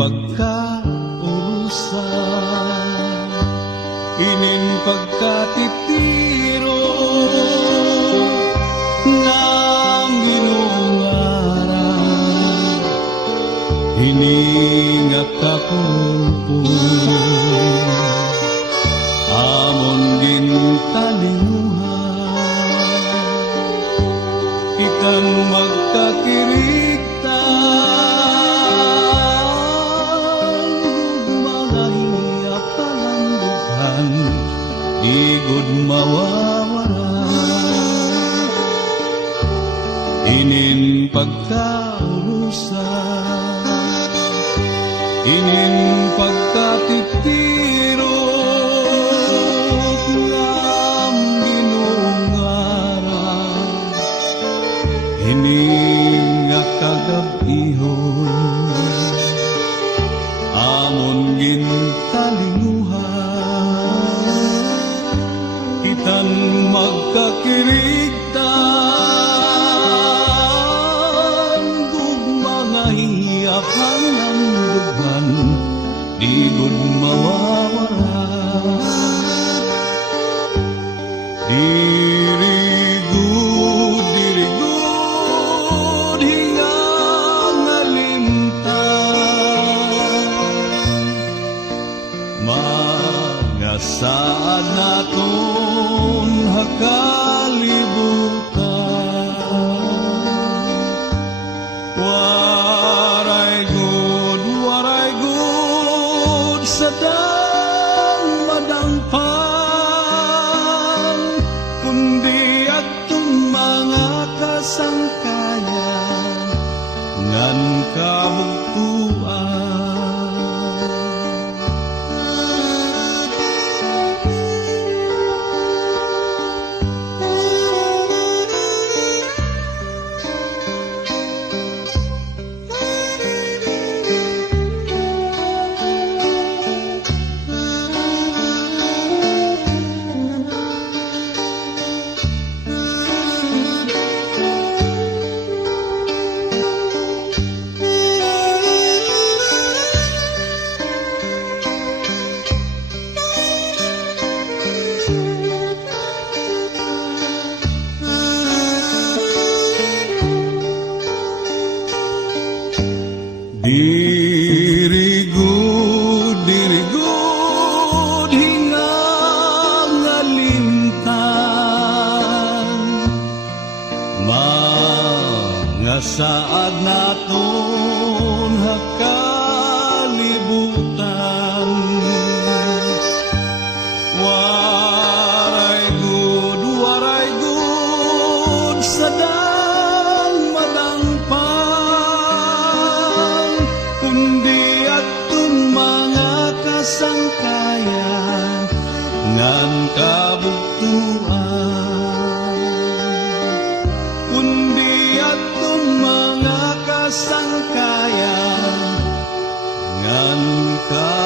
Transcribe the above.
pagkaurusan, inin pagkatitiro ng ginungaran, hiningat kakumpul amon gintalinuhan, ikan magkakiriktan, mga hiyap palandukan, igod mawawaran, inin pagkaurusan, inin pagkatitiro ng ginungaran, hininga kagabihon amon gintalinguhan, itan magkakirigtan, gugma hiyapan ang dugan, digod mawawaran, dirigud hingang alintang, mga saan naton hakalibutan, waray good sadang madangpan, kundi atong mga kasangkayan ngan kabugtuan. Dirigud hingang alintang, mga saad naton hakalibutan, waray good sadang madangpan, kundi atong mga kasangkayan ngan kabugtuan, kundi atong mga kasangkayan ngan kabugtuan.